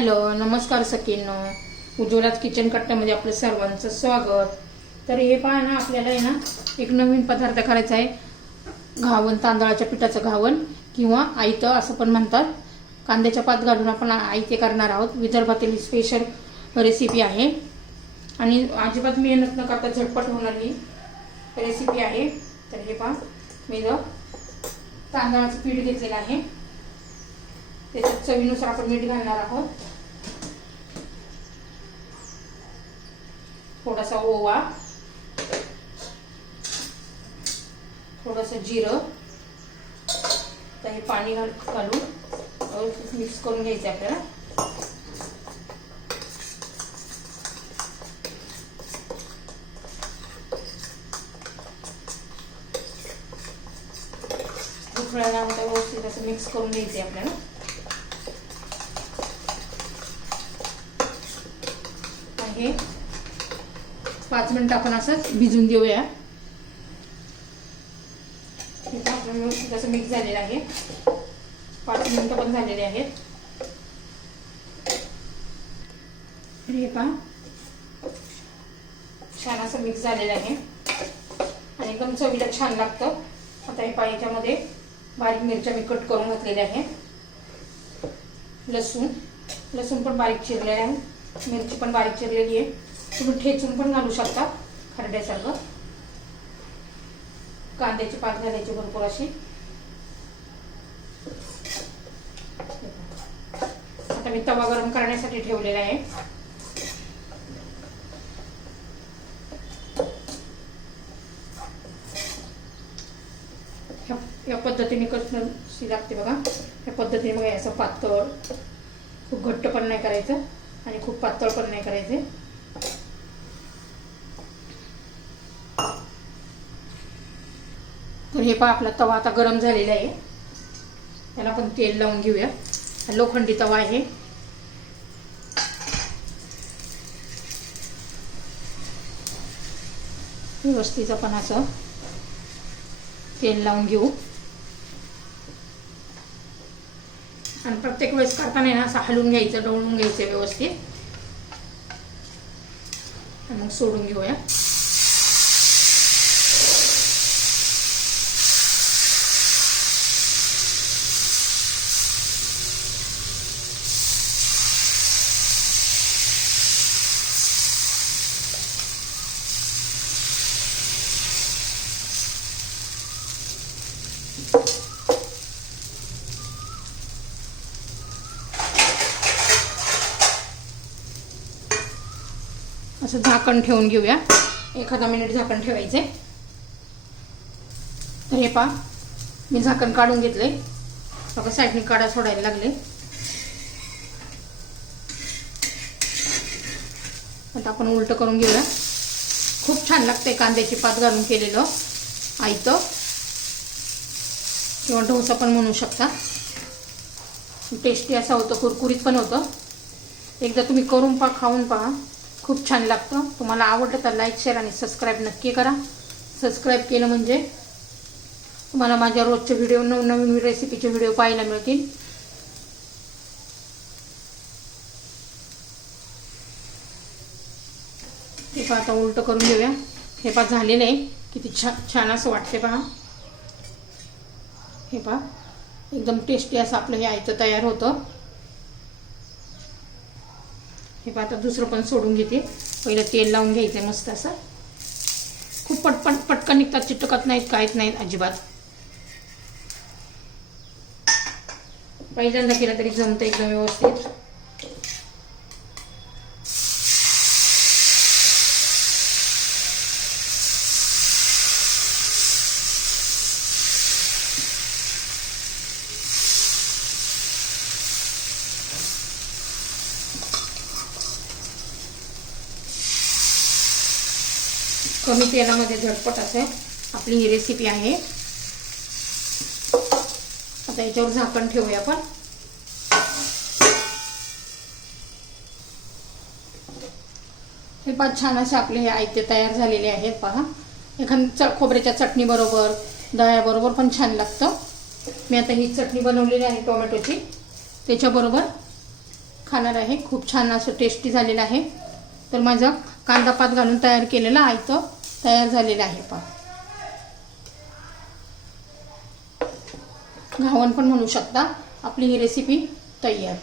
Hello नमस्कार सखींनो, उज्ज्वलाच kitchen कट्ट्यामध्ये आपलं सर्वांचं स्वागत। तर हे पहा ना, आपल्याला आहे ना एक नवीन पदार्थ करायचा आहे। घावन, तांदळाच्या पिठाचं घावन किंवा आयतं असं पण म्हणतात। कांद्याच्या पात घालून आपण आयते करणार आहोत। विदर्भातील स्पेशल रेसिपी आहे आणि अजिबात मेहनत न करता झटपट होणारी रेसिपी आहे। तर हे पहा, मी तांदळाचं पीठ घेतलेलं आहे। त्याच्यात चवीनुसार आपण मीठ घालणार आहोत, थोडासा ओवा, थोडंसं जिरं। तर हे पाणी घालून मिक्स करून घ्यायचं आपल्याला। उकळल्यानंतर व्यवस्थित असं मिक्स करून घ्यायचं आपल्याला। हे 5 मिनिट आपण असंच भिजून देऊया। व्यवस्थित असं मिक्स झालेलं आहे। 5 मिनिटं पण झालेले आहेत। हे पहा, छान असं मिक्स झालेलं आहे आणि एकदम चवीला छान लागतं। आता हे याच्यामध्ये बारीक मिरच्या मी कट करून घातलेल्या आहे। लसूण पण बारीक चिरलेलं आहे, मिरची पण बारीक चिरलेली आहे। तुम्ही ठेचून पण घालू शकता खरड्यासारखं। कांद्याची पात घालायची भरपूर अशी। आता मी तवा गरम करण्यासाठी ठेवलेला आहे। या पद्धतीने कशी लागते बघा। या पद्धतीने बघा, असं पातळ, खूप घट्ट पण नाही करायचं आणि खूप पातळ पण नाही करायचे। तर हे पहा, आपला तवा आता गरम झालेला आहे। त्याला आपण तेल लावून घेऊया। लोखंडी तवा आहे। व्यवस्थित आपण असं तेल लावून घेऊ आणि प्रत्येक वेळेस करताना ना असं हलवून घ्यायचं, ढवळून घ्यायचं व्यवस्थित। मग सोडून घेऊया। असं झाकण ठेवून घेऊया। 1 मिनिट झाकण ठेवायचे। तर हे पहा, मी झाकण काढून घेतले। बघा, साईडने काढा सोडायला लागले। आता आपण उलट करून घेऊया। खूप छान लागते कांद्याची पात घालून केलेलं आयतं किंवा डोसा पण म्हणू शकता। टेस्टी असा होतं, कुरकुरीत पण होतं। एकदा तुम्ही करून पहा, खाऊन पहा, खूप छान लागतं। तुम्हाला आवडलं तर लाईक, शेअर आणि सबस्क्राईब नक्की करा। सबस्क्राईब केलं म्हणजे तुम्हाला माझ्या रोजचे व्हिडिओ, नवनवीन रेसिपीचे व्हिडिओ पाहायला मिळतील। हे पहा, आता उलट करून घेऊया। हे पहा, झालेलं आहे। किती छान असं वाटते पहा। हे पहा, एकदम टेस्टी असं आपलं हे आयतं तयार होतं। हे पहा, आता दुसरं पण सोडून घेते। पहिलं तेल लावून घ्यायचं मस्त असं। खूप पटकन निघतात, चिटकत नाहीत, काहीच नाहीत अजिबात। पहिल्यांदा केलं तरी जमतं एकदम व्यवस्थित। कमी तेलामध्ये झटपट असं आपली ही रेसिपी आहे। आता याच्यावर झाकण ठेवूया आपण। हे पहा, छान असे आपले हे आयते तयार झालेले आहेत पहा। एखाद्या खोबऱ्याच्या चटणी बरोबर, दह्याबरोबर पण छान लागतं। मी आता ही चटणी बनवलेली आहे टोमॅटोची, त्याच्याबरोबर खाणार आहे. खूप छान असं टेस्टी झालेलं आहे. तर माझं कांदा पात घालून तयार केलेलं आयतं तयार झालेलं आहे. घावन पण म्हणू शकता. आपली ही रेसिपी तयार.